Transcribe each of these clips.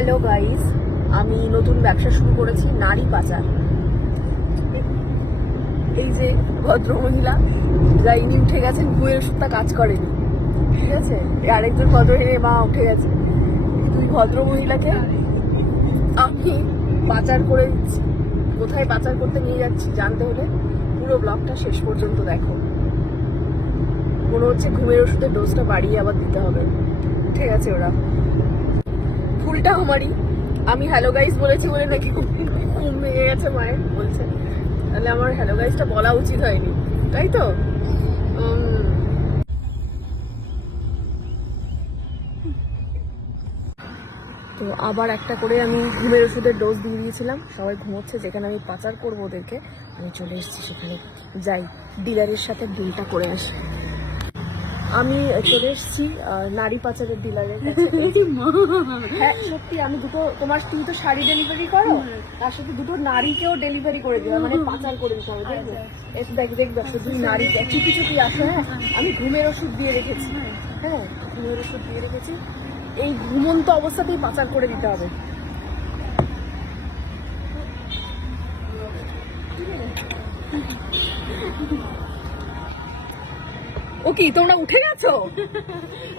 Hello guys, আমি নতুন ব্যবসা শুরু করেছি, নারী পাচার। এই যে ভদ্রমহিলা যা ইনি উঠে গেছেন, বইয়ের ওষুধটা কাজ করেনি, ঠিক আছে? আরেকজন ভদ্রমহিলা মা উঠে গেছে। দুই ভদ্রমহিলাকে আমি পাচার করে দিচ্ছি। কোথায় পাচার করতে নিয়ে যাচ্ছি জানতে হলে পুরো ব্লগটা শেষ পর্যন্ত দেখো। মনে হচ্ছে ঘুমের ওষুধের ডোজটা বাড়িয়ে আবার দিতে হবে। উঠে গেছে ওরা। ভুলটা আমারই, আমি হ্যালো গাইস বলেছি বলে নাকি ঘুম ভেঙে গেছে মায়ের, বলছে। তাহলে আমার হ্যালো গাইসটা বলা উচিত হয়নি, তাই তো? তো আবার একটা করে আমি ঘুমের ওষুধের ডোজ দিয়ে দিয়েছিলাম। সবাই ঘুমোচ্ছে, যেখানে আমি পাচার করবো ওদেরকে, আমি চলে এসেছি সেখানে। যাই ডিলারের সাথে ডিলটা করে আসি। আমি চলে এসেছি নারী পাচারের ডিলারের কাছে। হ্যাঁ সত্যি, আমি দুটো, তুমি তো শাড়ি ডেলিভারি করো, তার সাথে দুটো নারীকেও ডেলিভারি করে দিও, মানে পাচার করে দিতে হবে। দেখবে শুধু নারী চুপি চুপি আসে। হ্যাঁ, আমি ঘুমের ওষুধ দিয়ে রেখেছি। হ্যাঁ, ঘুমের ওষুধ দিয়ে রেখেছি। এই ঘুমন্ত অবস্থাতেই পাচার করে দিতে হবে। ও কি, তোমরা উঠে গেছো?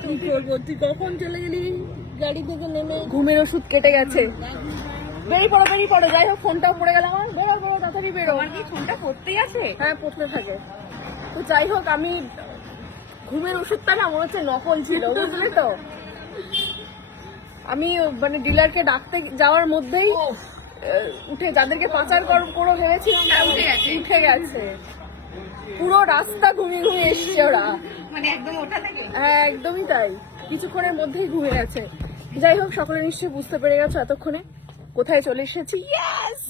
কি করবো, তুই কখন চলে গেলি গাড়ি থেকে নেমে? ঘুমের ওষুধ কেটে গেছে। বেরিয়ে পড়ো, বেরিয়ে পড়ো। যাই হোক, ফোনটাও পড়ে গেল আমার। বেরো বেরো, তাড়াতাড়ি বেরো। আমার কি ফোনটা পড়তেই আছে? হ্যাঁ, পড়তে থাকে। তো যাই হোক, আমি ঘুমের ওষুধটা না মনে হচ্ছে নকল ছিল, বুঝলে তো? আমি মানে ডিলারকে ডাকতে যাওয়ার মধ্যেই উঠে, যাদেরকে পাচার করো ভেবেছিলাম উঠে গেছে। পুরো রাস্তা ঘুমিয়ে ঘুমিয়ে এসছে ওরা, মানে একদম ওঠা থেকে। হ্যাঁ, একদমই তাই, কিছুক্ষণের মধ্যেই ঘুমিয়ে গেছে। যাই হোক, সকলে নিশ্চয়ই বুঝতে পেরে গেছো এতক্ষণে কোথায় চলে এসেছি। ইয়েস,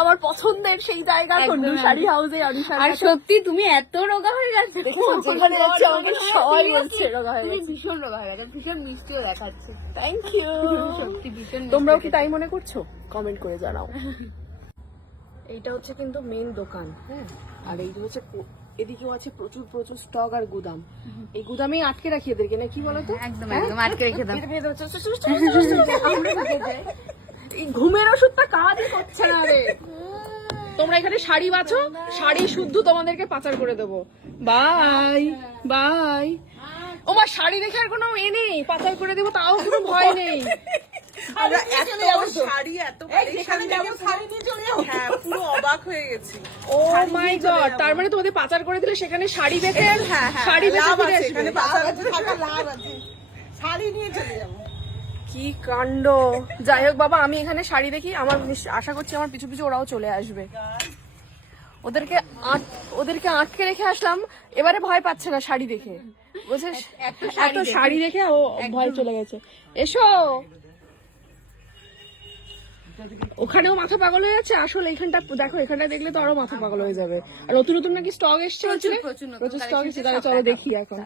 আমার পছন্দের সেই জায়গা, কন্নু শাড়ি হাউসে। আর সত্যি তুমি এত রোগা হয়ে গেছে, যেখানে যাচ্ছে আমাকে সবাই বলছে রোগা হয়ে গেছে। ভীষণ রোগা হয়ে গেছে, ভীষণ মিষ্টিও দেখাচ্ছে। Thank you. সত্যি ভীষণ। তোমরাও কি তাই মনে করছো? কমেন্ট করে জানাও। এইটা হচ্ছে কিন্তু মেন দোকান। হ্যাঁ, আর এই হচ্ছে এদিকেও আছে প্রচুর প্রচুর স্টক আর গুদাম। এই গুদামেই আটকে রাখি এদেরকে, না কি বলতো? একদম একদম আটকে রেখে দাও। এই ঘুমের ওষুধটা কাজই করছে না রে। তোমরা এখানে শাড়ি বাছো, শাড়ি শুদ্ধ তোমাদেরকে পাচার করে দেবো। Bye bye. ও মা, শাড়ি দেখে আর কোনো নেই, পাচার করে দেবো তাও কোনো ভয় নেই। তার মানে তোমাদের পাচার করে দিলে সেখানে শাড়ি দেখে শাড়ি নিয়ে চলে যাবো। কি কাণ্ড! যাই হোক বাবা, আমি এখানে শাড়ি দেখি, আমার আশা করছি আমার পিছু পিছু ওরাও চলে আসবে। ওদেরকে আটকে রেখে আসলাম, এবারে ভয় পাচ্ছে না শাড়ি দেখে, বুঝছিস? এত শাড়ি দেখে ও ভয় চলে গেছে। এসো। ওখানেও মাথা পাগল হয়ে যাচ্ছে। আসলে এখানটা দেখো, এখানটা দেখলে তো আরো মাথা পাগল হয়ে যাবে। আর নতুন নতুন নাকি স্টক এসছে, প্রচুর স্টক এসছে। তাহলে চলো দেখি এখন।